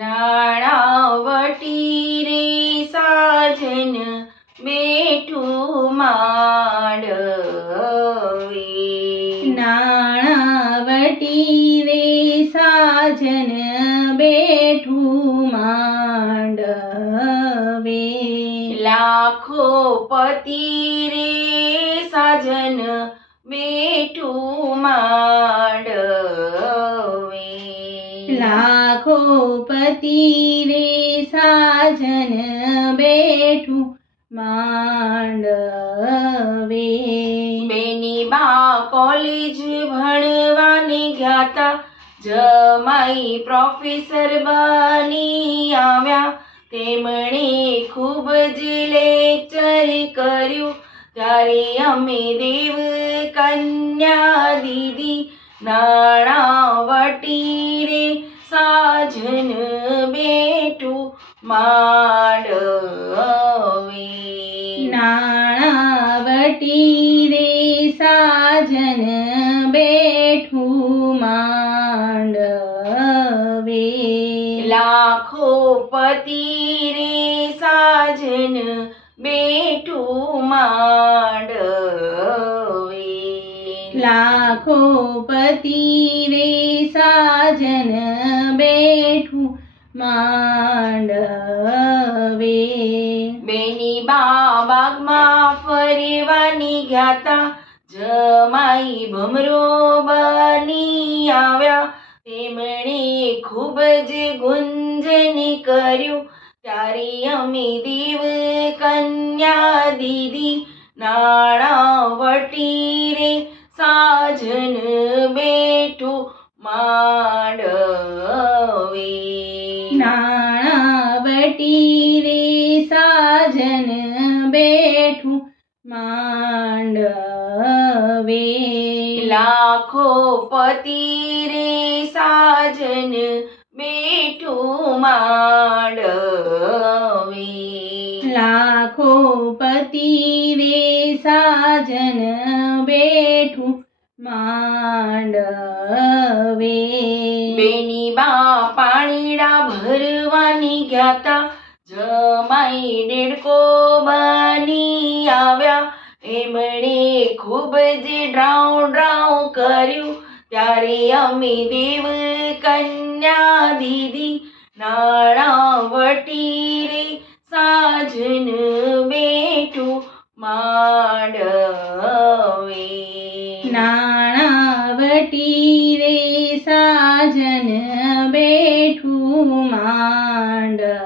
નાણાવટી રે સાજન બેઠું માંડવે, નાણાવટી રે સાજન બેઠું માંડવે, લાખો પતિ રે સાજન બેઠું માંડવે, લાખો પતિ રે સાજન બેઠું માંડવે, બેની બા કોલેજ ભણવાને ગયા, જમાઈ પ્રોફેસર બની આવ્યા, તેમણે ખૂબ જ લેક્ચર કર્યું, ત્યારે અમે દેવ કન્યા દીદી, નાણાવટી રે સાજન બેઠું માંડવે, નાણાવટી રે સાજન બેઠું માંડવે, લાખો પતિ રે સાજન બેઠું માંડવે, લાખો પતિ રે સાજન બેઠું માંડવે, બેની બા બાગમાં ફરવાની ગયા, જમાઈ ભમરો બની આવ્યા, તેમણે ખૂબ જ ગુંજન કર્યું, ત્યારે અમે દેવ કન્યા દીદી, નાણાવટી રે સાજન બેઠું માંડવે, નાણાવટી રે સાજન બેઠું માંડવે, લાખો પતિ રે સાજન બેઠું માંડવે, લાખો પતિ રે સાજન બેઠું માંડવે, બેની બા પાણીડા ભરવાની ગયા, જમાઈ દેડકો બની આવ્યા, એમણે ખૂબ જ ડ્રાઉ ડ્રાઉ કર્યું, ત્યારે અમે દેવ કન્યા દીદી, નાણાવટી રે સાજન બેઠું માંડવે, નાણાવટી રે સાજન બેઠું માંડવે,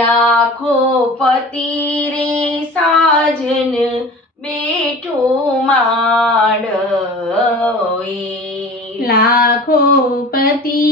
લાખો પતિ રે સાજન બેઠું માંડવે, લાખો પતિ